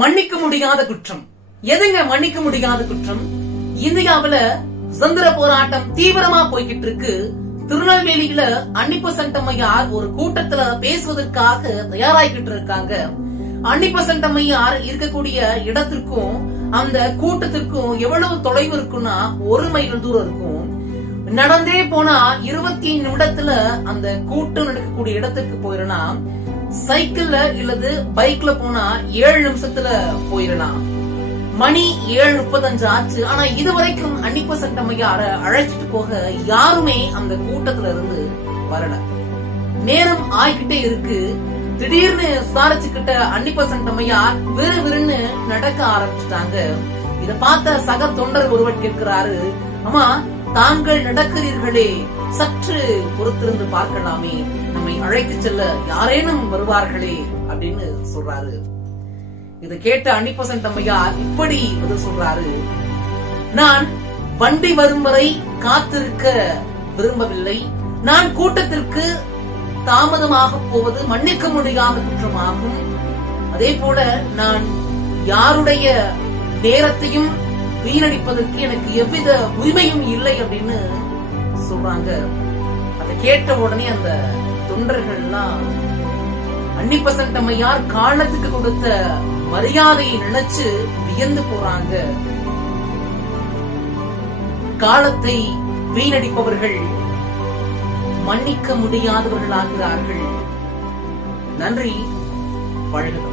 மன்னிக்க முடியாத குற்றம். எதுங்க மன்னிக்க முடியாத குற்றம்? இந்தியாவுல சுதந்திர போராட்டம் தீவிரமா போய்கிட்டு இருக்கு. திருநெல்வேலியில அன்னிபசன்டம்மையார் ஒரு கூட்டத்துல பேசுவதற்காக தயாராகிட்டு இருக்காங்க. அன்னிபசன்டம்மையார் இருக்கக்கூடிய இடத்திற்கும் அந்த கூட்டத்திற்கும் எவ்வளவு தொலைவு இருக்குன்னா 1 மைல் தூரம் இருக்கும். நடந்தே போனா 25 நிமிடத்துல அந்த கூட்டம் நடக்கக்கூடிய இடத்துக்கு போயிடலாம். சைக்கிள்ல இல்லது பைக்ல போனா 7 நிமிஷத்துல போயிடலாம். மணி 7:35 ஆச்சு. ஆனா இதுவரைக்கும் அன்னிபசன்டம்மையார அழைச்சிட்டு போக யாருமே அந்த கூட்டத்துல இருந்து வரல. நேரம் ஆகிக்கிட்டே இருக்கு. திடீர்னு விசாரிச்சுக்கிட்ட அன்னிபசன்டம்மையார் விறுவிறுன்னு நடக்க ஆரம்பிச்சுட்டாங்க. இத பார்த்த சக தொண்டர் ஒருவர் கேட்கிறாரு, அம்மா தாங்கள் நடக்கிறீர்களே, சற்று பொறுத்திருந்து பார்க்கலாமே, நம்மை அழைத்து செல்ல யாரேனும் வருவார்களே அப்படின்னு சொல்றாரு. இதை கேட்ட அன்னிபசன்டம்மையார் இப்படி பதில் சொல்றாரு, நான் வண்டி வரும் வரை காத்திருக்க விரும்பவில்லை. நான் கூட்டத்திற்கு தாமதமாக போவது மன்னிக்க முடியாத குற்றமாகும். அதே போல நான் யாருடைய நேரத்தையும் வீணடிப்பதற்கு எனக்கு எவ்வித உரிமையும் இல்லை அப்படின்னு சொல்றாங்க. அதை கேட்ட உடனே அந்த தொண்டர்கள்லாம் அன்னிபசன்டம்மையார் காலத்துக்கு கொடுத்த மரியாதையை நினைச்சு வியந்து போறாங்க. காலத்தை வீணடிப்பவர்கள் மன்னிக்க முடியாதவர்களாகிறார்கள். நன்றி. வாழ்க.